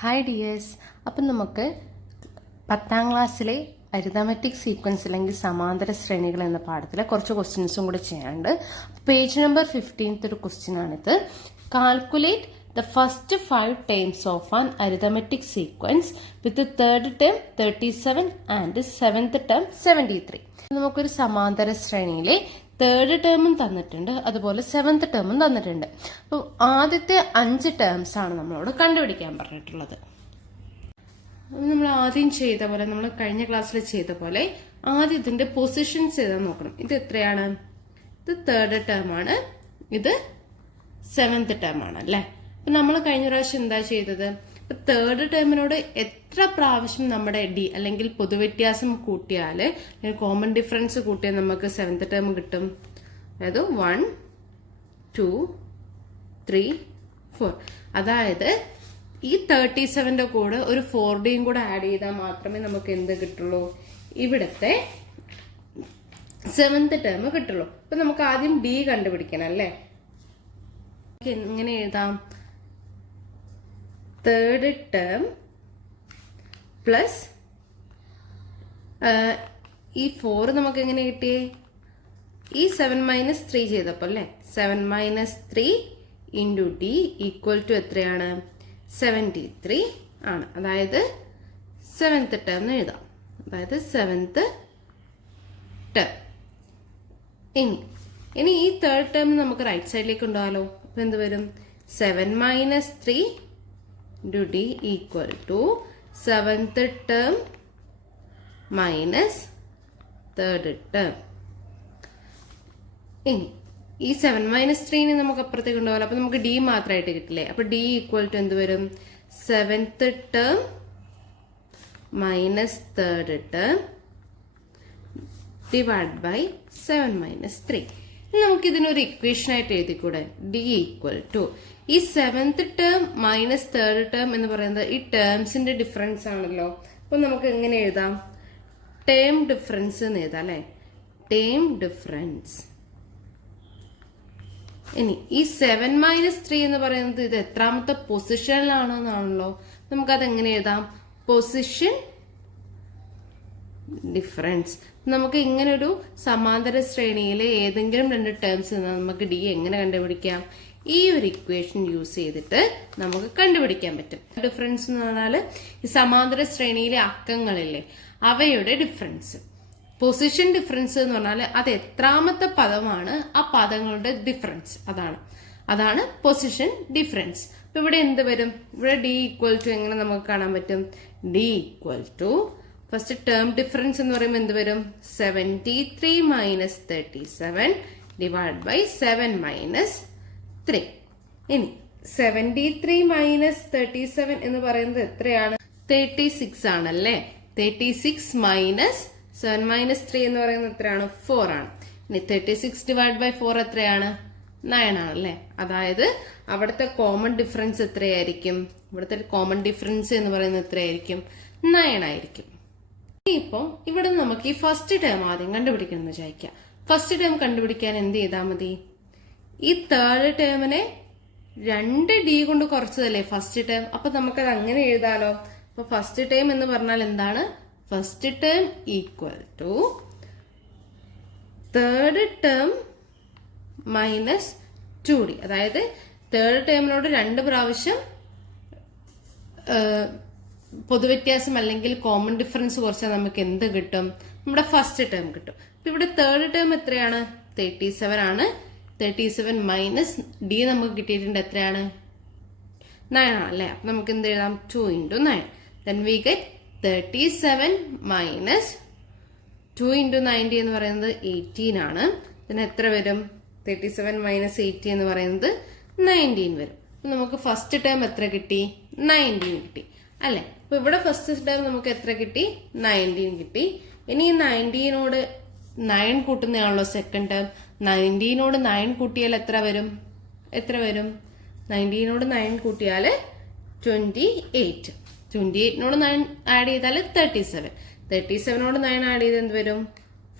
Hi dears. അപ്പം നമുക്ക് 10ാം ക്ലാസ്സിലെ അരിതമെറ്റിക് സീക്വൻസ് അല്ലെങ്കിൽ സമാന്തര ശ്രേണികൾ എന്ന പാഠത്തിലെ കുറച്ച് ക്വസ്റ്റ്യൻസും കൂടെ ചെയ്യാനുണ്ട്. പേജ് നമ്പർ 15 ഒരു ക്വസ്റ്റ്യൻ ആണിത്. Calculate the first 5 terms of an arithmetic sequence with the third term 37 and seventh term 73. നമുക്കൊരു സമാന്തര ശ്രേണിയിലെ തേർഡ് ടേമും തന്നിട്ടുണ്ട്, അതുപോലെ സെവൻത് ടേമും തന്നിട്ടുണ്ട്. അപ്പോൾ ആദ്യത്തെ 5 ടേംസ് ആണ് നമ്മളോട് കണ്ടുപിടിക്കാൻ പറഞ്ഞിട്ടുള്ളത്. നമ്മൾ ആദ്യം ചെയ്ത പോലെ, നമ്മൾ കഴിഞ്ഞ ക്ലാസ്സിൽ ചെയ്ത പോലെ ആദ്യം ഇതിന്റെ പൊസിഷൻസ് ചെയ്താൽ നോക്കണം. ഇത് എത്രയാണ്? ഇത് തേർഡ് ടേം ആണ്, ഇത് സെവൻത് ടേം ആണ് അല്ലേ. അപ്പൊ നമ്മൾ കഴിഞ്ഞ പ്രാവശ്യം എന്താ ചെയ്തത്? തേർഡ് ടേമിനോട് എത്ര പ്രാവശ്യം നമ്മുടെ ഡി അല്ലെങ്കിൽ പൊതുവ്യത്യാസം കൂട്ടിയാല് കോമൺ ഡിഫറൻസ് കൂട്ടിയാൽ നമുക്ക് സെവൻത് ടേം കിട്ടും. അതായത് 1, 2, 3, 4. അതായത് ഈ 37ന്റെ കൂടെ ഒരു 4ഡിയും കൂടെ ആഡ് ചെയ്താൽ മാത്രമേ നമുക്ക് എന്ത് കിട്ടുള്ളൂ? ഇവിടത്തെ സെവൻത് ടേം കിട്ടുള്ളൂ. അപ്പൊ നമുക്ക് ആദ്യം ഡി കണ്ടുപിടിക്കണം അല്ലേ. എങ്ങനെ എഴുതാം? തേർഡ് ടേം പ്ലസ് ഈ 4 നമുക്ക് എങ്ങനെ കിട്ടിയേ? ഈ 7 - 3 ചെയ്തപ്പോ അല്ലേ. 7 - 3 ഇൻറ്റു ഡി ഈക്വൽ ടു എത്രയാണ്? 73 ആണ്. അതായത് സെവൻത് ടേം എന്ന് എഴുതാം. അതായത് സെവൻത് ടേം. ഇനി ഈ തേർഡ് ടേം നമുക്ക് റൈറ്റ് സൈഡിലേക്ക് ഉണ്ടാവാലോ. അപ്പൊ എന്ത് വരും? 7 - 3 into d equal to seventh term minus third term. ഇനി ഈ 7 - 3 നമുക്ക് അപ്പുറത്തേക്ക് ഉണ്ടാവില്ല. അപ്പൊ നമുക്ക് d മാത്രമായിട്ട് കിട്ടില്ലേ. അപ്പൊ d ഈക്വൽ ടു എന്ത് വരും? Seventh term minus third term divide by 7 - 3. നമുക്ക് ഇതിനൊരു ഇക്വേഷൻ ആയിട്ട് എഴുതിക്കൂടെ? ഡി ഈക്വൽ ടു ഈ seventh term minus third term എന്ന് പറയുന്നത് ഈ ടേംസിന്റെ ഡിഫറൻസ് ആണല്ലോ. അപ്പൊ നമുക്ക് എങ്ങനെ എഴുതാം? ടേം ഡിഫറൻസ് എന്ന് എഴുതാം അല്ലെ. Term difference. ഇനി ഈ 7 - 3 എന്ന് പറയുന്നത് ഇത് എത്രാമത്തെ പൊസിഷനിലാണെന്നാണല്ലോ. നമുക്കത് എങ്ങനെ എഴുതാം? Position difference. നമുക്ക് ഇങ്ങനെ ഒരു സമാന്തര ശ്രേണിയിലെ ഏതെങ്കിലും 2 ടേംസ് നമുക്ക് ഡി എങ്ങനെ കണ്ടുപിടിക്കാം? ഈ ഒരു ഇക്വേഷൻ യൂസ് ചെയ്തിട്ട് നമുക്ക് കണ്ടുപിടിക്കാൻ പറ്റും. ഡിഫറൻസ് എന്ന് പറഞ്ഞാൽ ഈ സമാന്തര ശ്രേണിയിലെ അക്കങ്ങളില്ലേ, അവയുടെ ഡിഫറൻസ്. പൊസിഷൻ ഡിഫറൻസ് എന്ന് പറഞ്ഞാൽ അത് എത്രാമത്തെ പദമാണ് ആ പദങ്ങളുടെ ഡിഫറൻസ്. അതാണ് പൊസിഷൻ ഡിഫറൻസ്. അപ്പൊ ഇവിടെ എന്ത് വരും? ഇവിടെ ഡി ഈക്വൽ ടു എങ്ങനെ നമുക്ക് കാണാൻ പറ്റും? D equal to first term difference എന്ന് പറയുമ്പോൾ എന്ത് വരും? 73 - 37 ഡിവൈഡ് ബൈ 7 - 3. ഇനി 73 - 37 എന്ന് പറയുന്നത് എത്രയാണ്? 36 ആണല്ലേ. 36 മൈനസ് 7 - 3 എന്ന് പറയുന്നത് എത്രയാണ്? 4 ആണ്. ഇനി 36 ഡിവൈഡ് ബൈ 4 എത്രയാണ്? 9 ആണല്ലേ. അതായത് അവിടുത്തെ കോമൺ ഡിഫറൻസ് എത്രയായിരിക്കും? ഇവിടുത്തെ കോമൺ ഡിഫറൻസ് എന്ന് പറയുന്നത് എത്രയായിരിക്കും? 9 ആയിരിക്കും. ഇപ്പൊ ഇവിടെ നമുക്ക് ഈ ഫസ്റ്റ് ടേം ആദ്യം കണ്ടുപിടിക്കണം എന്ന് വിചാരിക്കാം. ഫസ്റ്റ് ടേം കണ്ടുപിടിക്കാൻ എന്ത് ചെയ്താൽ മതി? ഈ തേർഡ് ടേമിനെ 2d കൊണ്ട് കുറച്ചതല്ലേ ഫസ്റ്റ് ടേം. അപ്പൊ നമുക്കത് അങ്ങനെ എഴുതാലോ. അപ്പൊ ഫസ്റ്റ് ടേം എന്ന് പറഞ്ഞാൽ എന്താണ്? First term equal to third term minus 2d. അതായത് തേർഡ് ടേമിനോട് 2 പ്രാവശ്യം പൊതുവ്യത്യാസം അല്ലെങ്കിൽ കോമൺ ഡിഫറൻസ് കുറച്ചാൽ നമുക്ക് എന്ത് കിട്ടും? നമ്മുടെ ഫസ്റ്റ് ടേം കിട്ടും. അപ്പൊ ഇവിടെ തേർഡ് ടേം എത്രയാണ്? 37 ആണ്. 37 മൈനസ് ഡി നമുക്ക് കിട്ടിയിട്ടുണ്ട് എത്രയാണ്? 9 ആണല്ലേ. അപ്പൊ നമുക്ക് എന്ത് എഴുതാം? 2 × 9. Then we get 37 മൈനസ് 2 × 90 എന്ന് പറയുന്നത് 18 ആണ്. പിന്നെ എത്ര വരും? 37 മൈനസ് 80 എന്ന് പറയുന്നത് 19 വരും. നമുക്ക് ഫസ്റ്റ് ടേം എത്ര കിട്ടി? 19 കിട്ടി അല്ലെ. അപ്പൊ ഇവിടെ ഫസ്റ്റ് ടേം നമുക്ക് എത്ര കിട്ടി? 19 കിട്ടി. ഇനി 19നോട് 9 കൂട്ടുന്നതാണല്ലോ സെക്കൻഡ് ടേം. 19നോട് 9 കൂട്ടിയാൽ എത്ര വരും? 19നോട് 9 കൂട്ടിയാൽ 28. 28നോട് 9 ആഡ് ചെയ്താൽ 37. 37നോട് 9 ആഡ് ചെയ്ത് എന്ത് വരും?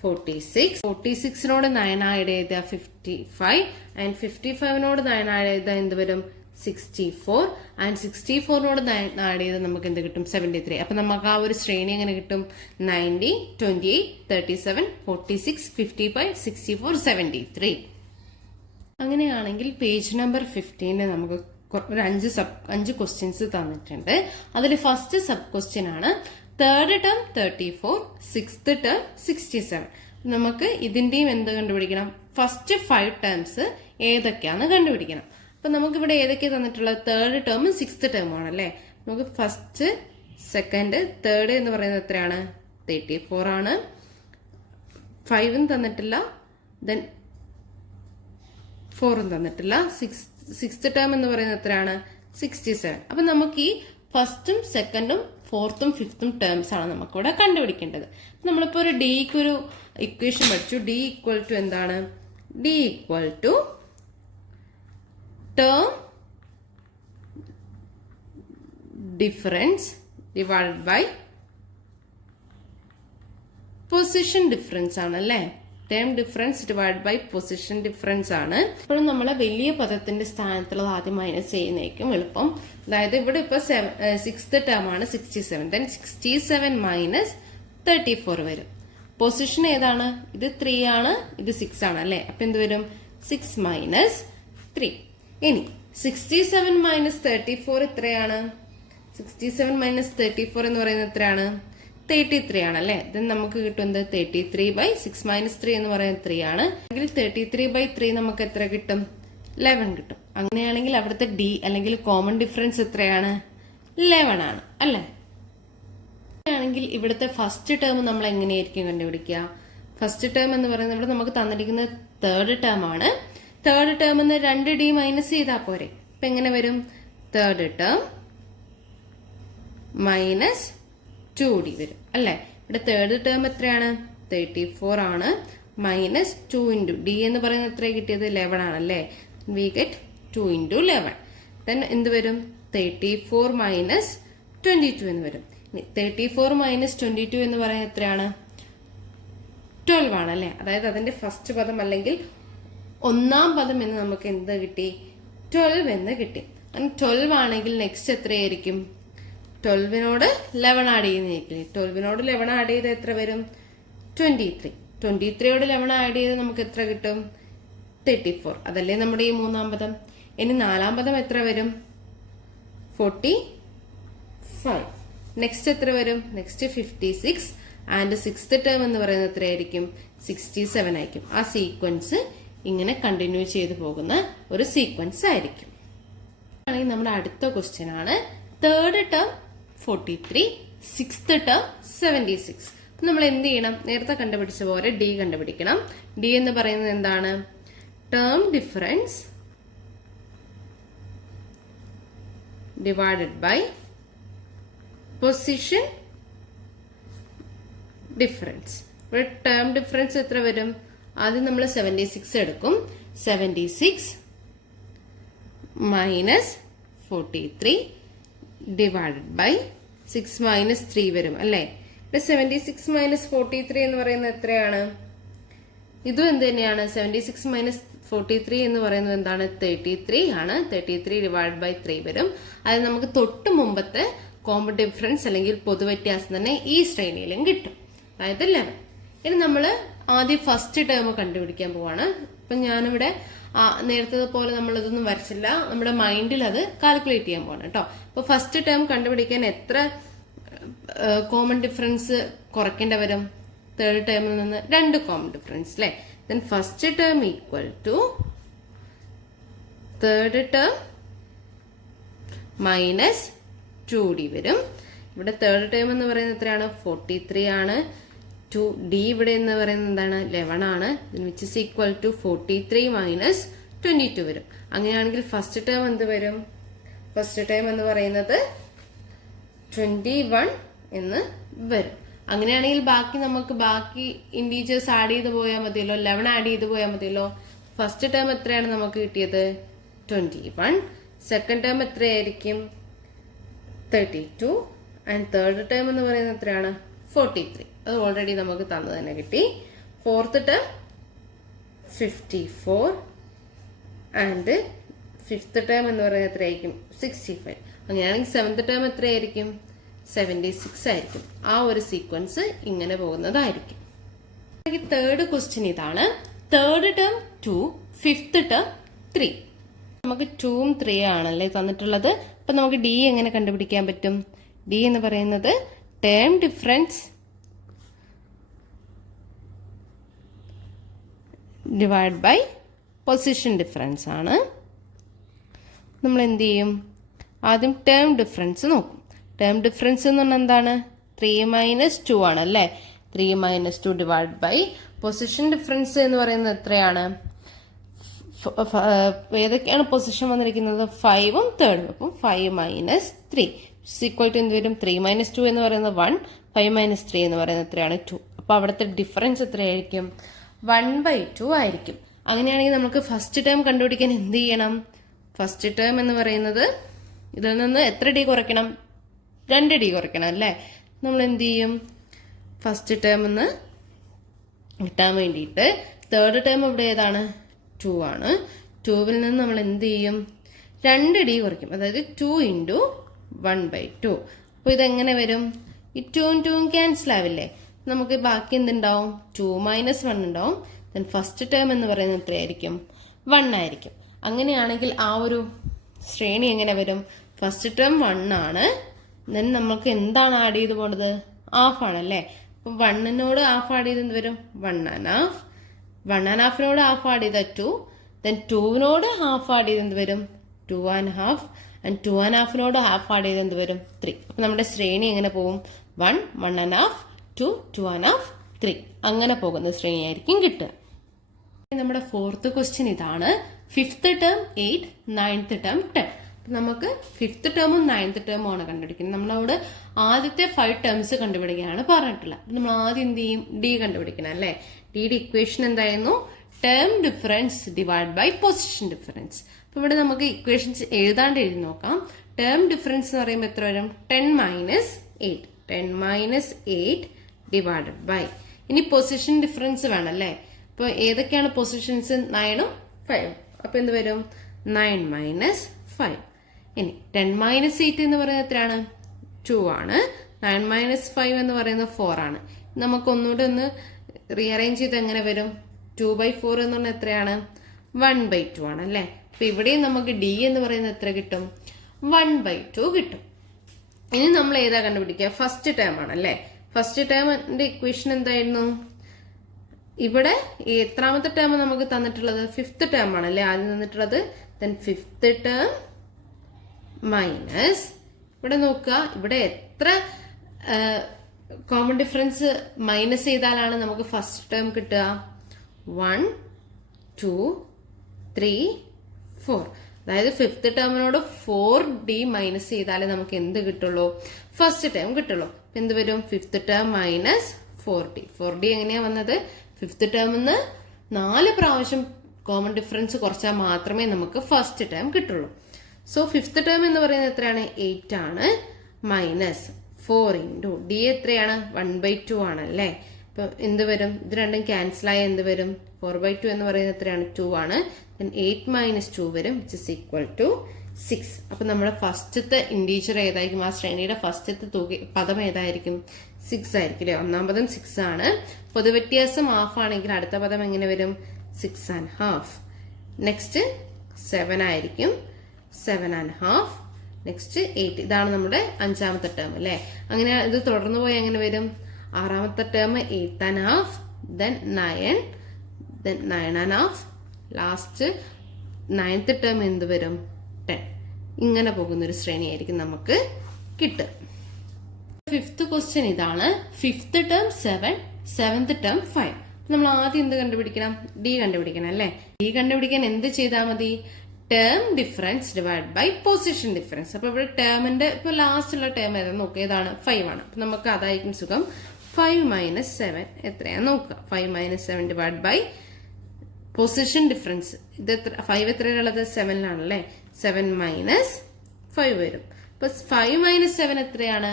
46. 46നോട് 9 ആഡ് ചെയ്താൽ 55. ആൻഡ് 55നോട് 9 ആഡ് ചെയ്താൽ എന്ത് വരും? 64 ആൻഡ് 64നോട് ആഡ് ചെയ്ത് നമുക്ക് എന്ത് കിട്ടും 73. അപ്പൊ നമുക്ക് ആ ഒരു ശ്രേണി എങ്ങനെ കിട്ടും 90, 28, 37, 46, 55, 64, 73. അങ്ങനെയാണെങ്കിൽ പേജ് നമ്പർ 15 നമുക്ക് ഒരു 5 ക്വസ്റ്റ്യൻസ് തന്നിട്ടുണ്ട്. അതിൽ ഫസ്റ്റ് സബ് ക്വസ്റ്റ്യൻ ആണ് തേർഡ് ടേം 34, സിക്സ്ത് ടേം 67. നമുക്ക് ഇതിന്റെയും എന്ത് കണ്ടുപിടിക്കണം, ഫസ്റ്റ് 5 ടേംസ് ഏതൊക്കെയാന്ന് കണ്ടുപിടിക്കണം. അപ്പൊ നമുക്കിവിടെ ഏതൊക്കെയാണ് തന്നിട്ടുള്ളത്, തേർഡ് ടേമും സിക്സ്ത് ടേമും ആണല്ലേ. നമുക്ക് ഫസ്റ്റ്, സെക്കൻഡ്, തേർഡ് എന്ന് പറയുന്നത് എത്രയാണ് 34 ആണ്. 5ഉം തന്നിട്ടില്ല, ദെൻ 4ഉം തന്നിട്ടില്ല. സിക്സ്ത് ടേം എന്ന് പറയുന്നത് എത്രയാണ് 67. അപ്പൊ നമുക്ക് ഈ ഫസ്റ്റും സെക്കൻഡും ഫോർത്തും ഫിഫ്ത്തും ടേംസ് ആണ് നമുക്കിവിടെ കണ്ടുപിടിക്കേണ്ടത്. നമ്മളിപ്പോ ഒരു ഡിക്ക് ഒരു ഇക്വേഷൻ പഠിച്ചു. ഡി ഈക്വൽ ടു എന്താണ്, D equal to term difference divided by position difference ആണ് അല്ലേ. Term difference divide by position difference ആണ്. ഇപ്പോഴും നമ്മളെ വലിയ പദത്തിന്റെ സ്ഥാനത്തുള്ളത് ആദ്യം മൈനസ് ചെയ്യുന്നതായിരിക്കും എളുപ്പം. അതായത് ഇവിടെ ഇപ്പൊ സിക്സ്ത് ടേം ആണ് 67, ദെൻ 67 മൈനസ് 34 വരും. പൊസിഷൻ ഏതാണ്, ഇത് 3 ആണ്, ഇത് 6 ആണ് അല്ലെ. അപ്പൊ എന്ത് വരും 6 മൈനസ് 3. ഇനി 67 മൈനസ് 34 എത്രയാണ്, 67 മൈനസ് 34 എന്ന് പറയുന്നത് എത്രയാണ് 33 ആണ് അല്ലെ. ദെൻ നമുക്ക് കിട്ടുന്നത് 33/6 മൈനസ് 3 എന്ന് പറയുന്നത് 3 ആണ്. അല്ലെങ്കിൽ 33/3 നമുക്ക് എത്ര കിട്ടും, 11 കിട്ടും. അങ്ങനെയാണെങ്കിൽ അവിടുത്തെ ഡി അല്ലെങ്കിൽ കോമൺ ഡിഫറൻസ് എത്രയാണ്, 11 ആണ് അല്ലെ. ആണെങ്കിൽ ഇവിടുത്തെ ഫസ്റ്റ് ടേം നമ്മൾ എങ്ങനെയായിരിക്കും കണ്ടുപിടിക്കുക, ഫസ്റ്റ് ടേം എന്ന് പറയുന്നത് ഇവിടെ നമുക്ക് തന്നിരിക്കുന്നത് തേർഡ് ടേം ആണ്. തേർഡ് ടേമിന്ന് 2d മൈനസ് ചെയ്താൽ പോരെ. അപ്പൊ എങ്ങനെ വരും, തേർഡ് ടേം മൈനസ് 2d വരും അല്ലെ. ഇവിടെ തേർഡ് ടേം എത്രയാണ് 34 ആണ്, മൈനസ് 2 ഇൻറ്റു ഡി എന്ന് പറയുന്നത് എത്ര കിട്ടിയത് 11 ആണ് അല്ലെ. We get 2 into 11. ദെൻ എന്ത് വരും 34 മൈനസ് 22 എന്ന് വരും. 34 മൈനസ് 22 എന്ന് പറയുന്നത് എത്രയാണ് 12 ആണ് അല്ലെ. അതായത് അതിന്റെ ഫസ്റ്റ് പദം അല്ലെങ്കിൽ ഒന്നാം പദം എന്ന് നമുക്ക് എന്ത് കിട്ടി, 12 എന്ന് കിട്ടി. 12 ആണെങ്കിൽ നെക്സ്റ്റ് എത്രയായിരിക്കും, 12നോട് 11 ആഡ് ചെയ്യുന്നതായിരിക്കും. 12നോട് 11 ആഡ് ചെയ്ത് എത്ര വരും 23. 23യോട് 11 ആഡ് ചെയ്ത് നമുക്ക് എത്ര കിട്ടും 34. അതല്ലേ നമ്മുടെ ഈ മൂന്നാം പദം. ഇനി നാലാം പദം എത്ര വരും 45. നെക്സ്റ്റ് എത്ര വരും, നെക്സ്റ്റ് 56 ആൻഡ് സിക്സ്ത് ടേം എന്ന് പറയുന്നത് എത്രയായിരിക്കും 67 ആയിരിക്കും. ആ സീക്വൻസ് ഇങ്ങനെ കണ്ടിന്യൂ ചെയ്തു പോകുന്ന ഒരു സീക്വൻസ് ആയിരിക്കും. ആണെങ്കിൽ നമ്മുടെ അടുത്ത ക്വസ്റ്റ്യൻ ആണ് തേർഡ് ടേം 43, സിക്സ്ത് ടേം 76. നമ്മൾ എന്ത് ചെയ്യണം, നേരത്തെ കണ്ടുപിടിച്ച പോലെ ഡി കണ്ടുപിടിക്കണം. ഡി എന്ന് പറയുന്നത് എന്താണ്, term difference divided by position difference. ഇവിടെ ടേം ഡിഫറൻസ് എത്ര വരും, ആദ്യം നമ്മൾ 76 എടുക്കും. 76 മൈനസ് 43 ഡിവൈഡഡ് ബൈ 6 മൈനസ് 3 വരും അല്ലെ. ഇവിടെ 76 മൈനസ് 43 എന്ന് പറയുന്നത് എത്രയാണ്, ഇതും എന്ത് തന്നെയാണ് 76 മൈനസ് 43 എന്ന് പറയുന്നത് എന്താണ് 33 ആണ്. 33 ഡിവൈഡ് ബൈ 3 വരും. അത് നമുക്ക് തൊട്ട് മുമ്പത്തെ കോമൺ ഡിഫറൻസ് അല്ലെങ്കിൽ പൊതുവ്യത്യാസം തന്നെ ഈ ശ്രേണിയിലും കിട്ടും, അതായത് 11. ഇനി നമ്മൾ ആദ്യം ഫസ്റ്റ് ടേം കണ്ടുപിടിക്കാൻ പോവാണ്. ഇപ്പൊ ഞാനിവിടെ നേരത്തെ പോലെ നമ്മൾ ഇതൊന്നും വരച്ചില്ല, നമ്മുടെ മൈൻഡിൽ അത് കാൽക്കുലേറ്റ് ചെയ്യാൻ പോവാണ് കേട്ടോ. അപ്പൊ ഫസ്റ്റ് ടേം കണ്ടുപിടിക്കാൻ എത്ര കോമൺ ഡിഫറൻസ് കുറയ്ക്കേണ്ടി വരും, തേർഡ് ടേമിൽ നിന്ന് 2 കോമൺ ഡിഫറൻസ് അല്ലെ. Then first term equal to third term minus 2d വരും. ഇവിടെ തേർഡ് ടേം എന്ന് പറയുന്നത് എത്രയാണ് 43 ആണ്. 2d ഇവിടെ എന്ന് പറയുന്നത് എന്താണ് 11 ആണ്. Which is equal to 43 minus 22 വരും. അങ്ങനെയാണെങ്കിൽ ഫസ്റ്റ് ടേം എന്ത് വരും, ഫസ്റ്റ് ടേം എന്ന് പറയുന്നത് 21 എന്ന് വരും. അങ്ങനെയാണെങ്കിൽ നമുക്ക് ബാക്കി ഇൻഡീജേഴ്സ് ആഡ് ചെയ്ത് പോയാൽ മതിയല്ലോ, 11 ആഡ് ചെയ്ത് പോയാൽ മതിയല്ലോ. ഫസ്റ്റ് ടേം എത്രയാണ് നമുക്ക് കിട്ടിയത് 21. സെക്കൻഡ് ടേം എത്രയായിരിക്കും 32 ആൻഡ് തേർഡ് ടേം എന്ന് പറയുന്നത് എത്രയാണ് 43. അത് ഓൾറെഡി നമുക്ക് തന്നു തന്നെ കിട്ടി. Fourth term 54 and fifth term എന്ന് പറയുന്നത് എത്രയായിരിക്കും? 65. അങ്ങനെയാണെങ്കിൽ സെവൻത്ത് ടേം എത്രയായിരിക്കും? 76 ആയിരിക്കും. ആ ഒരു സീക്വൻസ് ഇങ്ങനെ പോകുന്നതായിരിക്കും. തേർഡ് ക്വസ്റ്റ്യൻ ഇതാണ്. Third term 2, fifth term 3. നമുക്ക് 2ഉം 3 ആണല്ലേ തന്നിട്ടുള്ളത്. അപ്പൊ നമുക്ക് ഡി എങ്ങനെ കണ്ടുപിടിക്കാൻ പറ്റും? ഡി എന്ന് പറയുന്നത് term difference divide by position difference ആണ്. നമ്മൾ എന്ത് ചെയ്യും? ആദ്യം ടേം ഡിഫറൻസ് നോക്കും. ടേം ഡിഫറൻസ് എന്ന് പറഞ്ഞാൽ എന്താണ്? 3 - 2 ആണ് അല്ലേ? 3 - 2 ഡിവൈഡ് ബൈ പൊസിഷൻ ഡിഫറൻസ് എന്ന് പറയുന്നത് എത്രയാണ്? ഏതൊക്കെയാണ് പൊസിഷൻ വന്നിരിക്കുന്നത്? 5ഉം 3ഉം. അപ്പം 5 - 3 ഈക്വൽ ടു എന്ത് വരും? 3 - 2 എന്ന് പറയുന്നത് 1, 5 - 3 എന്ന് പറയുന്നത് എത്രയാണ്? 2. അപ്പൊ അവിടുത്തെ ഡിഫറൻസ് എത്രയായിരിക്കും? 1/2 ആയിരിക്കും. അങ്ങനെയാണെങ്കിൽ നമുക്ക് ഫസ്റ്റ് ടേം കണ്ടുപിടിക്കാൻ എന്ത് ചെയ്യണം? ഫസ്റ്റ് ടേം എന്ന് പറയുന്നത് ഇതിൽ നിന്ന് എത്ര ഡി കുറയ്ക്കണം? 2 ഡി കുറയ്ക്കണം അല്ലേ? നമ്മൾ എന്ത് ചെയ്യും? ഫസ്റ്റ് ടേം എന്ന് കിട്ടാൻ വേണ്ടിയിട്ട് തേർഡ് ടേം ഇവിടെ ഏതാണ്? 2 ആണ്. 2വിൽ നിന്ന് നമ്മൾ എന്ത് ചെയ്യും? 2 ഡി കുറയ്ക്കും. അതായത് 2 × 1/2. അപ്പൊ ഇതെങ്ങനെ വരും? ഈ 2ഉം 2ഉം ക്യാൻസൽ ആവില്ലേ? നമുക്ക് ബാക്കി എന്തുണ്ടാവും? 2 - 1 ഉണ്ടാവും. ദെൻ ഫസ്റ്റ് ടേം എന്ന് പറയുന്നത് എത്രയായിരിക്കും? 1 ആയിരിക്കും. അങ്ങനെയാണെങ്കിൽ ആ ഒരു ശ്രേണി എങ്ങനെ വരും? ഫസ്റ്റ് ടേം 1 ആണ്. ദെൻ നമുക്ക് എന്താണ് ആഡ് ചെയ്ത് പോണത്? ഹാഫ് ആണല്ലേ? അപ്പൊ 1നോട് ഹാഫ് ആഡ് ചെയ്ത് എന്ത് വരും? 1.5. 1.5നോട് ഹാഫ് ആഡ് ചെയ്ത 2. ദെൻ 2നോട് ഹാഫ് ആഡ് ചെയ്ത് എന്ത് വരും? 2.5. ആൻഡ് 2.5നോട് ഹാഫ് ആഡ് ചെയ്ത് എന്ത് വരും? 3. അപ്പൊ നമ്മുടെ ശ്രേണി എങ്ങനെ പോകും? 1, 1.5, 2, 2.5, 3 അങ്ങനെ പോകുന്ന ശ്രേണിയായിരിക്കും കിട്ടുക. നമ്മുടെ ഫോർത്ത് ക്വസ്റ്റ്യൻ ഇതാണ്. Fifth term 8, ninth term 10. നമുക്ക് ഫിഫ്ത്ത് ടേമും നയൻത്ത് ടേമും ആണ് കണ്ടുപിടിക്കുന്നത്. നമ്മളോട് ആദ്യത്തെ 5 ടേംസ് കണ്ടുപിടിക്കാനാണ് പറഞ്ഞിട്ടുള്ളത്. നമ്മൾ ആദ്യം എന്ത് ചെയ്യും? ഡി കണ്ടുപിടിക്കണം അല്ലേ? ഡിയുടെ ഇക്വേഷൻ എന്തായിരുന്നു? Term difference divide by position difference. അപ്പൊ ഇവിടെ നമുക്ക് ഇക്വേഷൻസ് എഴുതാണ്ട് എഴുതി നോക്കാം. ടേം ഡിഫറൻസ് എന്ന് പറയുമ്പോൾ എത്ര വരും? 10 - 8. 10 - 8 ഡിവൈഡഡ് ബൈ. ഇനി പൊസിഷൻ ഡിഫറൻസ് വേണം അല്ലേ? അപ്പൊ ഏതൊക്കെയാണ് പൊസിഷൻസ്? 9ഉം 5ഉം. അപ്പൊ എന്ത് വരും? 9 - 5. ഇനി 10 - 8 എന്ന് പറയുന്നത് എത്രയാണ്? 2 ആണ്. 9 - 5 എന്ന് പറയുന്നത് 4 ആണ്. നമുക്ക് ഒന്നുകൂടെ ഒന്ന് റീഅറേഞ്ച് ചെയ്ത് എങ്ങനെ വരും? 2/4 എന്ന് പറഞ്ഞാൽ എത്രയാണ്? 1/2 ആണ് അല്ലേ? അപ്പൊ ഇവിടെയും നമുക്ക് ഡി എന്ന് പറയുന്നത് എത്ര കിട്ടും? 1/2 കിട്ടും. ഇനി നമ്മൾ ഏതാ കണ്ടുപിടിക്കുക? ഫസ്റ്റ് ടേം ആണ് അല്ലേ? ഫസ്റ്റ് ടേമിന്റെ ഇക്വേഷൻ എന്തായിരുന്നു? ഇവിടെ എത്രാമത്തെ ടേം നമുക്ക് തന്നിട്ടുള്ളത്? ഫിഫ്ത്ത് ടേം ആണ് അല്ലേ ആദ്യം തന്നിട്ടുള്ളത്. ദെൻ ഫിഫ്ത്ത് ടേം മൈനസ്, ഇവിടെ നോക്കുക, ഇവിടെ എത്ര കോമൺ ഡിഫറൻസ് മൈനസ് ചെയ്താലാണ് നമുക്ക് ഫസ്റ്റ് ടേം കിട്ടുക? 1, 2, 3, 4. അതായത് ഫിഫ്ത്ത് ടേമിനോട് 4d മൈനസ് ചെയ്താലേ നമുക്ക് എന്ത് കിട്ടുള്ളൂ? ഫസ്റ്റ് ടേം കിട്ടുള്ളൂ. എന്ത് വരും? Fifth term minus 4d. 4d എങ്ങനെയാ വന്നത്? ഫിഫ്ത്ത് ടേമിന്ന് 4 പ്രാവശ്യം കോമൺ ഡിഫറൻസ് കുറച്ചാൽ മാത്രമേ നമുക്ക് ഫസ്റ്റ് ടേം കിട്ടുള്ളൂ. സോ ഫിഫ്ത്ത് ടേം എന്ന് പറയുന്നത് എത്രയാണ്? 8 ആണ്. മൈനസ് 4 × d എത്രയാണ്? 1/2 ആണല്ലേ? ഇപ്പൊ എന്ത് വരും? ഇത് രണ്ടും ക്യാൻസൽ ആയ എന്ത് വരും? 4/2 എന്ന് പറയുന്നത് എത്രയാണ്? 2 ആണ്. 8 - 2 വരും, which is equal to 6. അപ്പൊ നമ്മുടെ ഫസ്റ്റത്തെ ഇൻഡീജർ ഏതായിരിക്കും? ആ ശ്രേണിയുടെ ഫസ്റ്റത്തെ പദം ഏതായിരിക്കും? 6 ആയിരിക്കും അല്ലെ? ഒന്നാം പദം 6 ആണ്. പൊതുവ്യത്യാസം ഹാഫ് ആണെങ്കിൽ അടുത്ത പദം എങ്ങനെ വരും? 6.5. നെക്സ്റ്റ് 7 ആയിരിക്കും. 7.5. നെക്സ്റ്റ് 8. ഇതാണ് നമ്മുടെ 5ാമത്തെ ടേം അല്ലെ? അങ്ങനെ ഇത് തുടർന്നു പോയി എങ്ങനെ വരും? 6ാമത്തെ term 8.5, then 9, then 9.5, last 9th term എന്ത് വരും? 10. ഇങ്ങനെ പോകുന്നൊരു ശ്രേണിയായിരിക്കും നമുക്ക് കിട്ടുക. ഫിഫ്ത്ത് ക്വസ്റ്റ്യൻ ഇതാണ്. Fifth term 7, seventh term 5. നമ്മൾ ആദ്യം എന്ത് കണ്ടുപിടിക്കണം? ഡി കണ്ടുപിടിക്കണം അല്ലെ? ഡി കണ്ടുപിടിക്കാൻ എന്ത് ചെയ്താൽ മതി? Term difference divide by position difference. അപ്പൊ ഇവിടെ ടേമിന്റെ ഇപ്പൊ ലാസ്റ്റ് ഉള്ള ടേം ഏതാ നോക്കുക? ഏതാണ്? 5 ആണ്. അപ്പൊ നമുക്ക് അതായിരിക്കും സുഖം. 5 - 7 എത്രയാന്ന് നോക്കുക. 5 - 7 ഡിവൈഡ് ബൈ പൊസിഷൻ ഡിഫറൻസ്. ഇത് 5 എത്രയുള്ളത്? 7ലാണല്ലേ? 7 - 5 വരും. അപ്പൊ 5 - 7 എത്രയാണ്?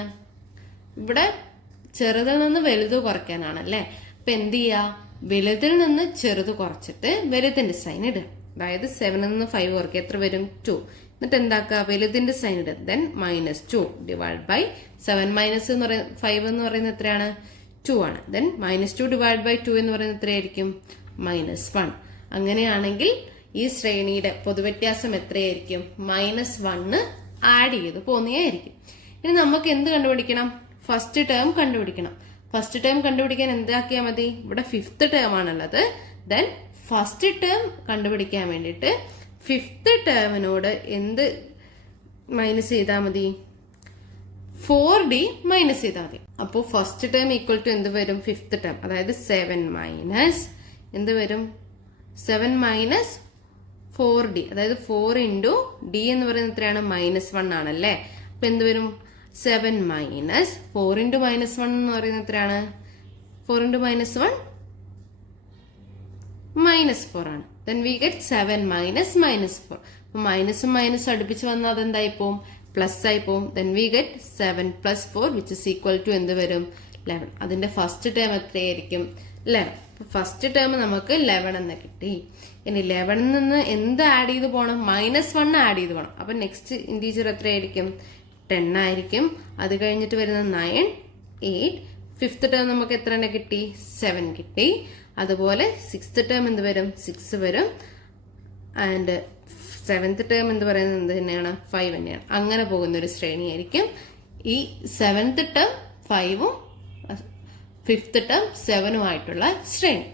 ഇവിടെ ചെറുതിൽ നിന്ന് വലുത് കുറയ്ക്കാനാണ് അല്ലേ? അപ്പൊ എന്ത് ചെയ്യാ? വലുതിൽ നിന്ന് ചെറുത് കുറച്ചിട്ട് വലുതിന്റെ സൈൻ ഇടുക. അതായത് 7 നിന്ന് 5 കുറയ്ക്കുക, എത്ര വരും? 2. എന്നിട്ട് എന്താക്കുക? വലുതിന്റെ സൈൻ ഇടുക. ദെൻ -2 ഡിവൈഡ് ബൈ 7 മൈനസ് 5 എന്ന് പറയുന്നത് എത്രയാണ്? 2 ആണ്. ദെൻ -2 ഡിവൈഡ് ബൈ 2 എന്ന് പറയുന്നത് എത്രയായിരിക്കും? -1. അങ്ങനെയാണെങ്കിൽ ഈ ശ്രേണിയുടെ പൊതുവ്യത്യാസം എത്രയായിരിക്കും? -1 ആഡ് ചെയ്ത് പോന്നെയായിരിക്കും. ഇനി നമുക്ക് എന്ത് കണ്ടുപിടിക്കണം? ഫസ്റ്റ് ടേം കണ്ടുപിടിക്കണം. ഫസ്റ്റ് ടേം കണ്ടുപിടിക്കാൻ എന്താക്കിയാൽ മതി? ഇവിടെ 5th ടേം ആണുള്ളത്. ദെൻ ഫസ്റ്റ് ടേം കണ്ടുപിടിക്കാൻ വേണ്ടിയിട്ട് 5th ടേമിനോട് എന്ത് മൈനസ് ചെയ്താൽ മതി? 4d മൈനസ് ചെയ്താൽ മതി. അപ്പോൾ ഫസ്റ്റ് ടേം ഈക്വൽ ടു എന്ത് വരും? 5th ടേം, അതായത് 7 മൈനസ് എന്ത് വരും? 7 മൈനസ് 4d, അതായത് 4 ഇൻറ്റു d എന്ന് പറയുന്നത് എത്രയാണ്? -1 ആണല്ലേ. അപ്പൊ എന്ത് വരും? 7 മൈനസ് 4 ഇൻറ്റു -1 എന്ന് പറയുന്നത് എത്രയാണ്? 4 ഇൻറ്റു -1 -4 ആണ്. Then we get 7 minus -4. അപ്പൊ മൈനസും മൈനസും അടുപ്പിച്ച് വന്നാൽ അതെന്തായി പോവും? പ്ലസ് ആയി പോവും. Then we get 7 + 4 which is equal to എന്ത് വരും? 11. അതിന്റെ ഫസ്റ്റ് ടേം എത്രയായിരിക്കും? 11. ഫസ്റ്റ് ടേം നമുക്ക് 11 എന്ന് കിട്ടി. ഇനി 11 നിന്ന് എന്ത് ആഡ് ചെയ്ത് പോകണം? -1 ആഡ് ചെയ്ത് പോകണം. അപ്പൊ നെക്സ്റ്റ് ഇൻറ്റീജർ എത്രയായിരിക്കും? 10 ആയിരിക്കും. അത് കഴിഞ്ഞിട്ട് വരുന്ന 9, 8. 5th ടേം നമുക്ക് എത്ര തന്നെ കിട്ടി? 7 കിട്ടി. അതുപോലെ 6th ടേം എന്ത് വരും? 6 വരും. ആൻഡ് 7th ടേം എന്ന് പറയുന്നത് എന്ത് തന്നെയാണ്? 5 തന്നെയാണ്. അങ്ങനെ പോകുന്ന ഒരു ശ്രേണിയായിരിക്കും ഈ 7th ടേം 5ഉം 5th ടേം 7ഉം ആയിട്ടുള്ള ശ്രേണി.